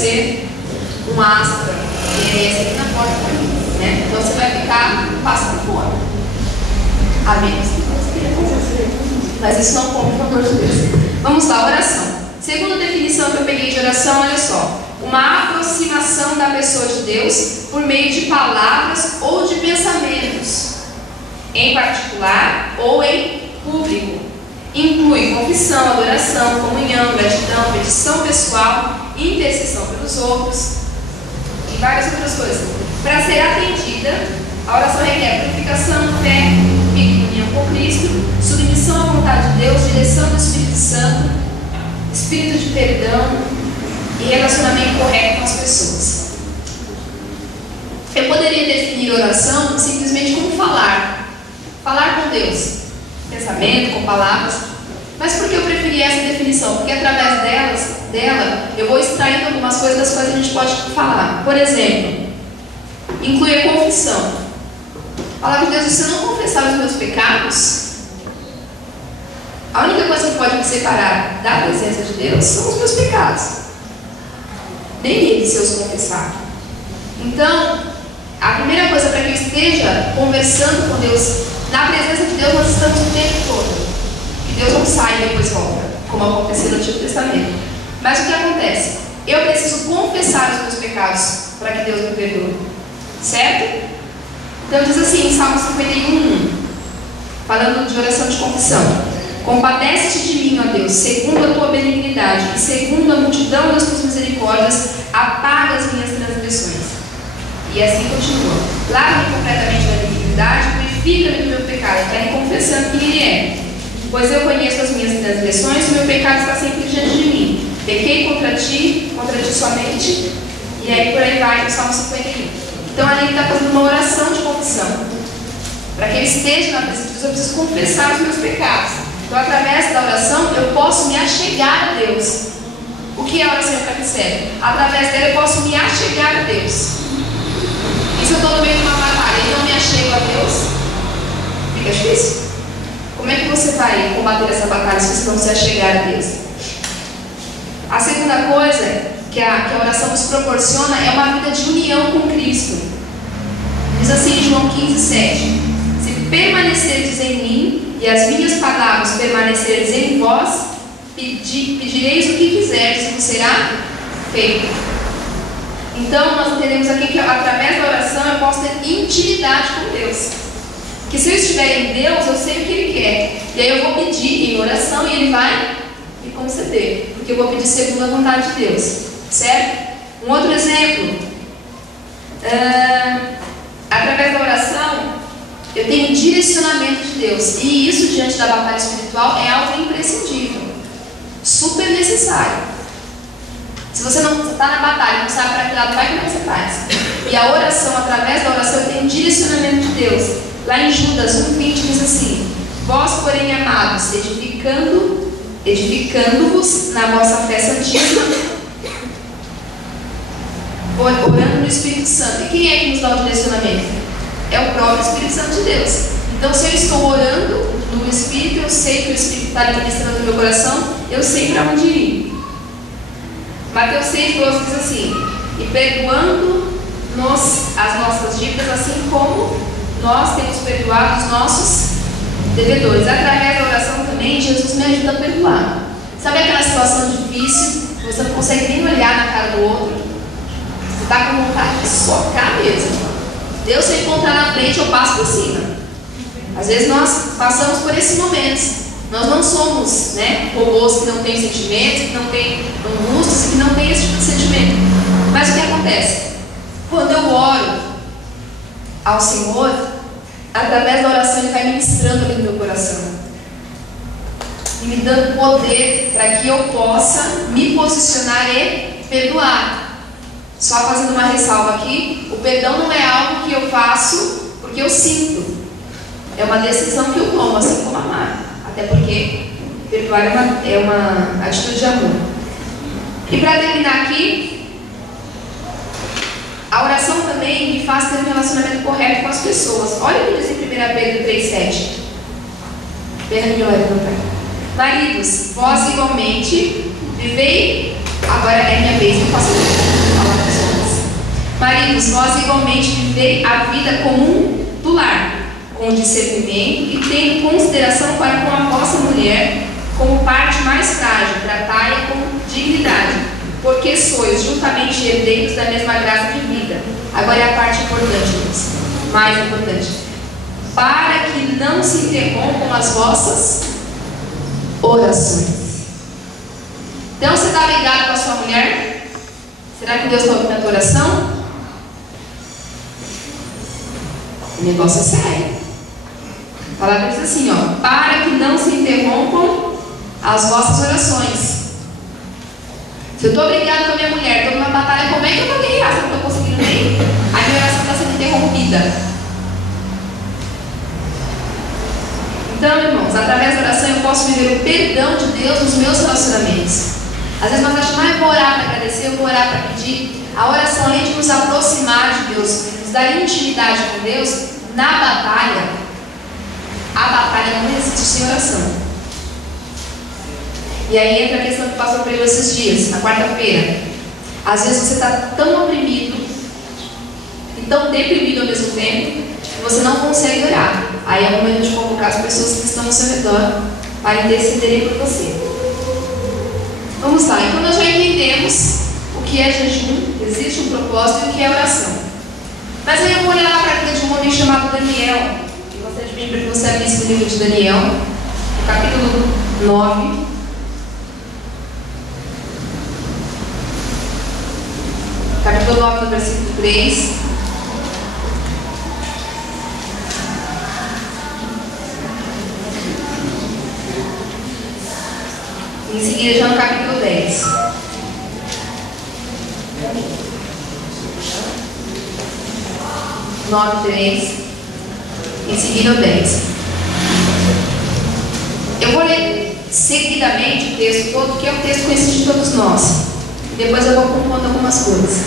ser um astra, esse aqui na porta para mim, né? Então você vai ficar passando fora. A menos que você queira fazer. Mas isso não conta, pelo amor de Deus. Vamos lá, oração. Segunda definição que eu peguei de oração, olha só. Uma aproximação da pessoa de Deus por meio de palavras ou de pensamentos, em particular ou em público. Inclui confissão, adoração, comunhão, gratidão, petição pessoal, intercessão pelos outros e várias outras coisas. Para ser atendida, a oração requer purificação, fé e comunhão com Cristo, submissão à vontade de Deus, direção do Espírito Santo, espírito de perdão e relacionamento correto com as pessoas. Eu poderia definir oração simplesmente como falar com Deus, pensamento, com palavras. Mas por que eu preferi essa definição? Porque através dela eu vou extraindo algumas coisas das quais a gente pode falar. Por exemplo, inclui a confissão. A palavra de Deus, se eu não confessar os meus pecados, a única coisa que pode me separar da presença de Deus são os meus pecados. Nem ele, se eu os confessar. Então, a primeira coisa para que eu esteja conversando com Deus, na presença de Deus, nós estamos o tempo todo. Que Deus não sai e depois volta, como aconteceu no Antigo Testamento. Mas o que acontece? Eu preciso confessar os meus pecados para que Deus me perdoe. Certo? Então diz assim em Salmo 51:1, falando de oração de confissão: compadece-te de mim, ó Deus, segundo a tua benignidade e segundo a multidão das tuas misericórdias, apaga as minhas transgressões. E assim continua: lava-me completamente da iniquidade, purifica-me do meu pecado. Está aí confessando quem ele é. Pois eu conheço as minhas transgressões e o meu pecado está sempre diante de mim. Pequei contra ti somente. E aí por aí vai no Salmo 51. Então ali ele está fazendo uma oração de confissão. Para que ele esteja na presença de Deus, eu preciso confessar os meus pecados. Então, através da oração, eu posso me achegar a Deus. O que é a oração para que serve? Através dela, eu posso me achegar a Deus. E se eu estou no meio de uma batalha e não me achego a Deus, fica difícil. Como é que você vai combater essa batalha se você não se achegar a Deus? A segunda coisa que a oração nos proporciona é uma vida de união com Cristo. Diz assim em João 15:7: se permanecerdes em mim e as minhas palavras permanecerdes em vós, pedireis o que quiserdes e vos será feito. Então nós entendemos aqui que através da oração eu posso ter intimidade com Deus. Que se eu estiver em Deus, eu sei o que Ele quer. E aí eu vou pedir em oração e Ele vai me conceder. Porque eu vou pedir segundo a vontade de Deus. Certo? Um outro exemplo. Através da oração, eu tenho direcionamento de Deus. E isso, diante da batalha espiritual, é algo imprescindível. Super necessário. Se você não está na batalha, não sabe para que lado vai, como é que você faz? E a oração, através da oração, eu tenho direcionamento de Deus. Lá em Judas 1:20 diz assim: vós, porém, amados, edificando-vos na vossa fé santíssima, orando no Espírito Santo. E quem é que nos dá o direcionamento? É o próprio Espírito Santo de Deus. Então, se eu estou orando no Espírito, eu sei que o Espírito está ministrando no meu coração, eu sei para onde ir. Mateus 6:12 diz assim: e perdoando-nos as nossas dívidas, assim como nós temos perdoado os nossos devedores. Através da oração também, Jesus me ajuda a perdoar. Sabe aquela situação difícil, você não consegue nem olhar na cara do outro? Você está com vontade de socar mesmo. Deus, se eu encontrar na frente, eu passo por cima. Às vezes nós passamos por esses momentos. Nós não somos, robôs que não têm sentimentos, que não têm angústias, que não têm esse tipo de sentimento. Mas o que acontece? Quando eu oro ao Senhor, através da oração Ele vai ministrando ali no meu coração e me dando poder para que eu possa me posicionar e perdoar. Só fazendo uma ressalva aqui: o perdão não é algo que eu faço porque eu sinto, é uma decisão que eu tomo, assim como amar. Até porque perdoar é uma atitude de amor. E para terminar aqui, a oração também me faz ter um relacionamento correto com as pessoas. Olha o que diz em 1 Pedro 3:7. Maridos, vós igualmente vivei. Agora é minha vez, não posso ver. maridos, vós igualmente vivei a vida comum do lar, com discernimento e tendo consideração para com a vossa mulher, como parte mais frágil, tratai-a com dignidade, porque sois juntamente herdeiros da mesma graça de vida. Agora é a parte importante, Deus, mais importante. Para que não se interrompam as vossas orações. Então você está ligado com a sua mulher? Será que Deus está ouvindo a tua oração? O negócio é sério. A palavra diz assim, ó, para que não se interrompam as vossas orações. Se eu estou brigando com a minha mulher, estou numa batalha, como é que eu vou guerrear se eu não estou conseguindo nem? A minha oração está sendo interrompida. Então, irmãos, através da oração eu posso viver o perdão de Deus nos meus relacionamentos. Às vezes nós achamos, vou orar para agradecer, eu vou orar para pedir. A oração, além de nos aproximar de Deus, nos dar intimidade com Deus, na batalha, a batalha não existe sem oração. E aí entra a questão que passou por eu esses dias, na quarta-feira. Às vezes você está tão oprimido e tão deprimido ao mesmo tempo que você não consegue orar. Aí é o momento de convocar as pessoas que estão ao seu redor para intercederem por você. Vamos lá, então nós já entendemos o que é jejum, existe um propósito e o que é oração. Mas aí eu vou olhar lá para a vida de um homem chamado Daniel. Eu gostaria de pedir para que você abrisse o livro de Daniel, no capítulo 9. Capítulo 9, no versículo 3. Em seguida, já no capítulo 10. Nove, 3. Em seguida, o 10. Eu vou ler seguidamente o texto todo, que é um texto conhecido de todos nós. Depois eu vou compondo algumas coisas.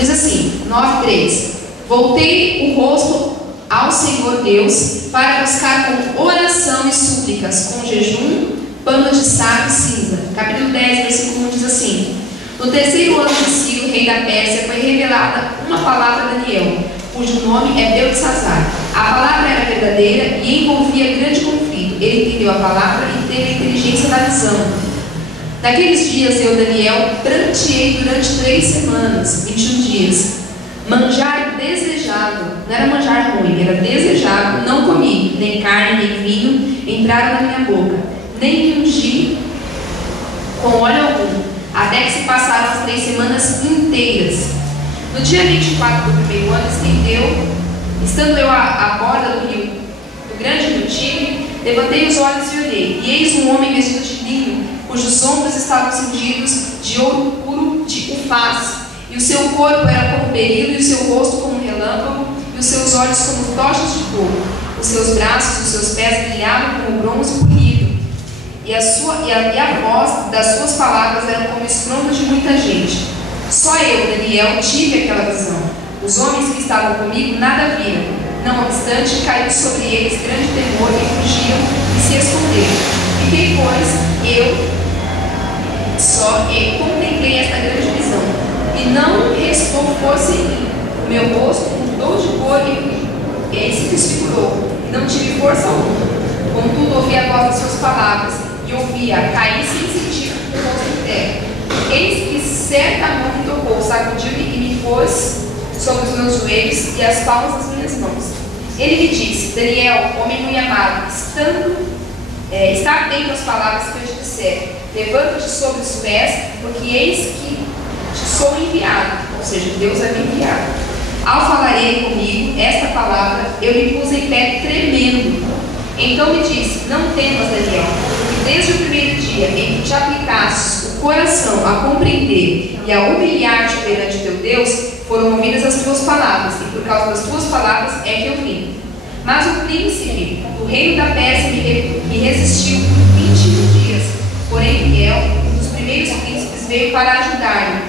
Diz assim, 9, 3. Voltei o rosto ao Senhor Deus para buscar com oração e súplicas, com jejum, pano de saco e cinza. Capítulo 10, versículo 1 diz assim: no terceiro ano de Ciro, rei da Pérsia, foi revelada uma palavra a Daniel, cujo nome é Beltesazar. A palavra era verdadeira e envolvia grande conflito. Ele entendeu a palavra e teve a inteligência da visão. Naqueles dias eu, Daniel, pranteei durante 3 semanas, 21 dias. Manjar desejado, não era manjar ruim, era desejado, não comi, nem carne, nem vinho entraram na minha boca, nem me ungi com óleo algum, até que se passaram as 3 semanas inteiras. No dia 24 do primeiro ano, estando eu à borda do rio, do grande rio Tigre, levantei os olhos e olhei, e eis um homem vestido de linho, cujos ombros estavam cingidos de ouro puro de Ufaz, e o seu corpo era como berilo, e o seu rosto como um relâmpago, e os seus olhos como tochas de fogo. Os seus braços e os seus pés brilhavam como bronze polido, e a voz das suas palavras era como estrondo de muita gente. Só eu, Daniel, tive aquela visão. Os homens que estavam comigo nada viram. Não obstante, caiu sobre eles grande temor e fugiram e se esconderam. Fiquei, pois, eu só e contemplei esta grande visão, e não restou força em mim. O meu rosto mudou de cor e se desfigurou, e não tive força alguma. Contudo, ouvi a voz das suas palavras, e ouvi-a cair sem sentir o rosto em terra. Eis que certa mão me tocou, sacudiu-me e me pôs sobre os meus joelhos e as palmas das minhas mãos. Ele me disse: Daniel, homem muito amado, está atento às palavras que eu te disser. Levanta-te sobre os pés, porque eis que te sou enviado. Ou seja, Deus é me enviado. Ao falar ele comigo esta palavra, eu me pus em pé tremendo. Então me disse: não temas, Daniel, porque desde o primeiro dia em que te aplicastes o coração a compreender e a humilhar-te perante teu Deus, foram ouvidas as tuas palavras, e por causa das tuas palavras é que eu vim. Mas o príncipe do reino da Pérsia me resistiu por 21 dias. Porém, Miguel, um dos primeiros príncipes, veio para ajudar-me,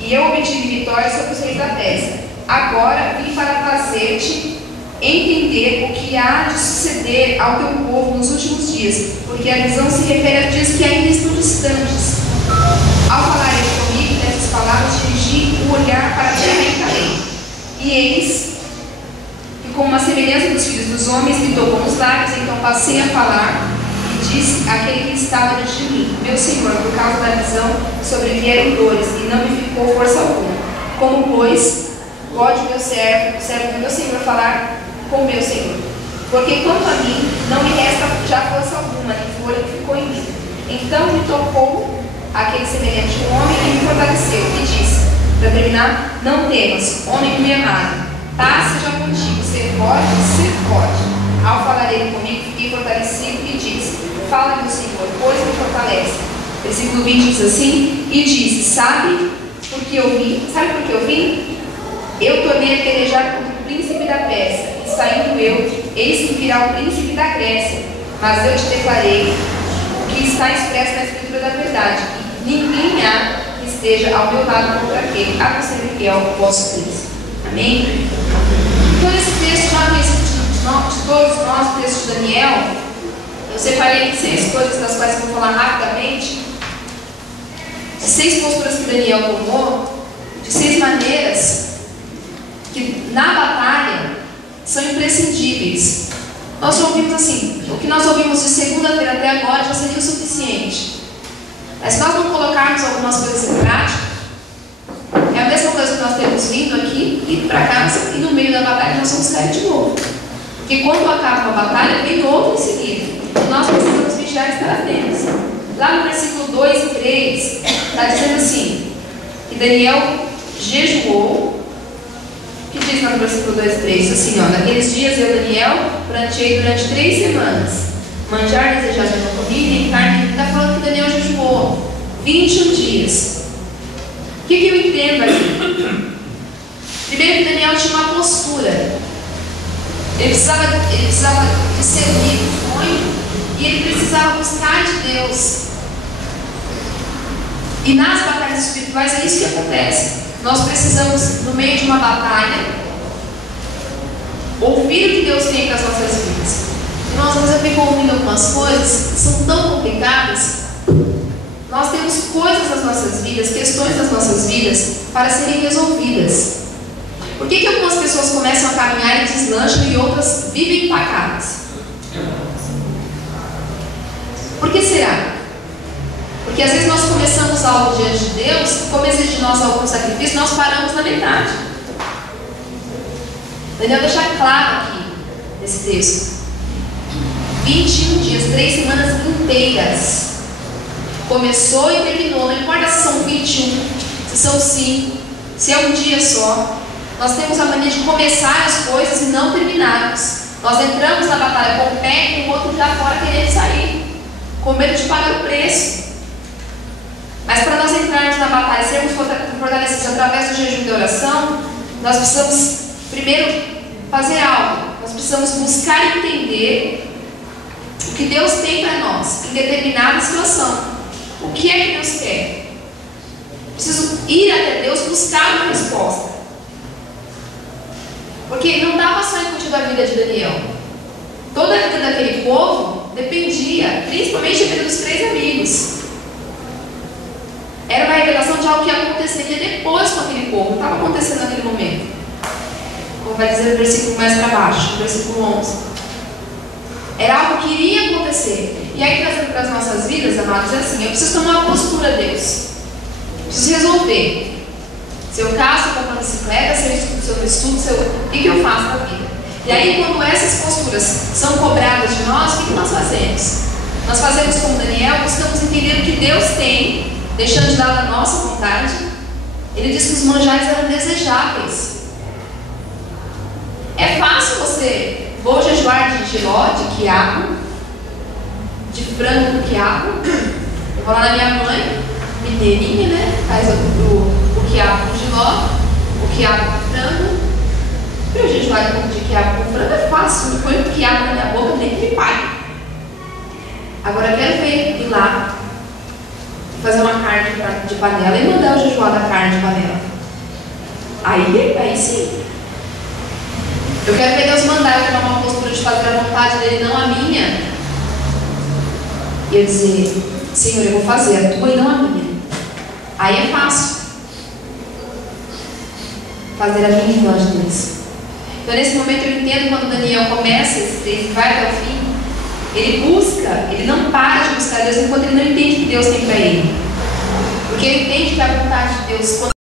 e eu obtive vitória sobre os reis da Pérsia. Agora vim para fazer-te entender o que há de suceder ao teu povo nos últimos dias, porque a visão se refere a dias que ainda estão distantes. Ao falar comigo nessas palavras, dirigi o olhar para a terra e calei. homens me tocou nos lábios, então passei a falar e disse àquele que estava diante de mim: meu Senhor, por causa da visão sobrevieram dores e não me ficou força alguma. Como, pois, pode meu servo do meu Senhor falar com o meu Senhor? Porque quanto a mim, não me resta já força alguma, nem folha que ficou em mim. Então me tocou aquele semelhante homem e me fortaleceu e disse, para terminar: não temas, homem muito amado, paz seja contigo, ser forte. Ao falar ele comigo, fiquei fortalecido e disse: fala, meu Senhor, pois me fortalece. Versículo 20 diz assim: e disse: sabe por que eu vim? Eu tornei a pelejar contra o príncipe da Pérsia, e saindo eu, eis que virá o príncipe da Grécia. Mas eu te declarei o que está expresso na Escritura da verdade, e ninguém há que esteja ao meu lado contra aquele, a não ser Miguel, o vosso príncipe. Amém? Então, esse texto já conhecido de todos nós, o texto de Daniel, eu separei aqui 6 coisas das quais eu vou falar rapidamente, de 6 posturas que Daniel tomou, de 6 maneiras que na batalha são imprescindíveis. Nós ouvimos assim, o que nós ouvimos de segunda-feira até agora já seria o suficiente. Mas se nós não colocarmos algumas coisas em prática, é a mesma coisa que nós temos vindo aqui, indo para casa, e no meio da batalha nós vamos cair de novo. Porque quando acaba uma batalha, vem outra em seguida. E nós precisamos vigiar e estar atentos. Lá no versículo 2 e 3, está dizendo assim, que Daniel jejuou. O que diz no versículo 2 e 3? Assim, ó: naqueles dias eu, Daniel, pranteei durante 3 semanas. Manjar desejado não comi, nem carne. Está falando que Daniel jejuou 21 dias. O que eu entendo aqui? Primeiro, que Daniel tinha uma postura. Ele precisava discernir o sonho e ele precisava buscar de Deus. E nas batalhas espirituais é isso que acontece. Nós precisamos, no meio de uma batalha, ouvir o que Deus tem para as nossas vidas. E nós, às vezes, eu fico ouvindo algumas coisas que são tão complicadas. Nós temos coisas nas nossas vidas, questões das nossas vidas, para serem resolvidas. Por que algumas pessoas começam a caminhar e deslancham e outras vivem empacadas? Por que será? Porque às vezes nós começamos algo diante de Deus, como exige de nós algum sacrifício, nós paramos na metade. Daniel deixa claro aqui, nesse texto: 21 dias, 3 semanas inteiras. Começou e terminou, não importa se são 21, se são 5, se é um dia só. Nós temos a mania de começar as coisas e não terminarmos. Nós entramos na batalha com o pé e o outro já fora querendo sair, com medo de pagar o preço. Mas para nós entrarmos na batalha e sermos fortalecidos através do jejum e da oração, nós precisamos primeiro fazer algo. Nós precisamos buscar entender o que Deus tem para nós em determinada situação. O que é que Deus quer? Preciso ir até Deus buscar uma resposta. Porque não dava só incutir a vida de Daniel. Toda a vida daquele povo dependia, principalmente da vida dos 3 amigos. Era uma revelação de algo que aconteceria depois com aquele povo. Não estava acontecendo naquele momento. Como vai dizer o versículo mais para baixo, no versículo 11. Era algo que iria acontecer. E aí, trazendo para as nossas vidas, amados, é assim: eu preciso tomar uma postura a Deus. Eu preciso resolver. Se eu caso, eu compro uma bicicleta, se eu estudo, o que eu faço na vida? E aí, quando essas posturas são cobradas de nós, o que nós fazemos? Nós fazemos como Daniel, buscamos entender o que Deus tem, deixando de lado a nossa vontade. Ele diz que os manjares eram desejáveis. É fácil você, vou jejuar de jiló, de quiabo, de frango com quiabo. Eu vou lá na minha mãe, mineirinha, né? Faz o quiabo com jiló, o quiabo com frango. Eu jejuar de quiabo com frango é fácil, não põe o quiabo na minha boca, nem que me pague. Agora eu quero ver ir lá, fazer uma carne de panela e mandar o jejuar da carne de panela. Aí sim. Eu quero ver Deus mandar eu tomar uma postura de fazer a vontade dele, não a minha. E eu dizer: Senhor, eu vou fazer a tua e não a minha. Aí é fácil fazer a minha e não a de Deus. Então, nesse momento, eu entendo quando Daniel começa esse texto, vai até o fim, ele busca, ele não para de buscar Deus enquanto ele não entende o que Deus tem para ele. Porque ele entende que a vontade de Deus,